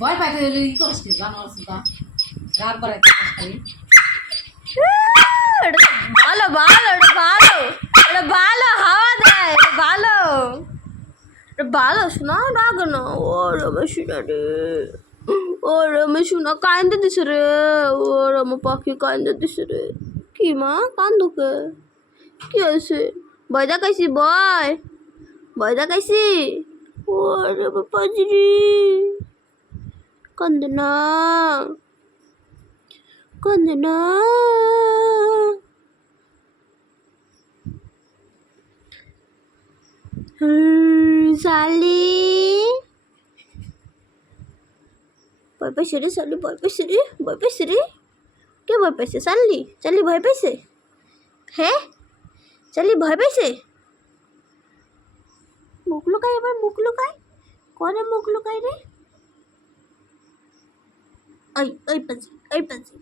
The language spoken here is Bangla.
ভয় পাইতে হলে ই করিস কি জানো সুতা রাত বাড়াইতে খালি ভালো ভালো এটা ভালো, এটা ভালো হাওয়া দেয়, এটা ভালো, এটা ভালো শোনা রাগ না। ও রমেশুনা রে, ও রমেশুনা কান্দে দিছে রে, ও রম পাখি কান্দে দিছে রে। কি মা কান্দুকে কি হয়েছে? ভয় দেখাইছি, ভয় ভয় দেখাইছি। ও রে বাপাজি কান্দে না, কান্দে না। সালি ভয় পাইছে রে, সালি ভয় পাইছে রে, ভয় পাইছে রে। কে ভয় পাইছে? সালি, সালি ভয় পাইছে? হ্যাঁ সালি ভয় পাইছে? মুখ লুকাই, এবার মুখ লুকাই, করে মুখ লুকাই রে। ওই ওই পাজি, ওই পাজি।